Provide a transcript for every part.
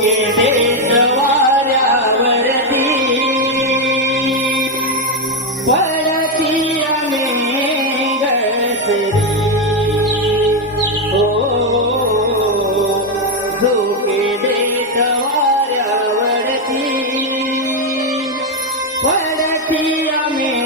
गेले वाऱ्यावरती परती आम्ही घसरी हो झोके देत वाऱ्यावरती परती आम्ही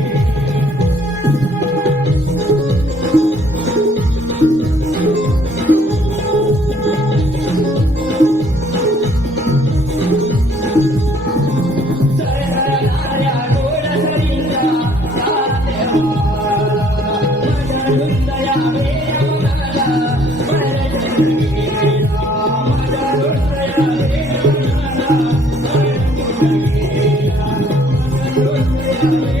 Thank you.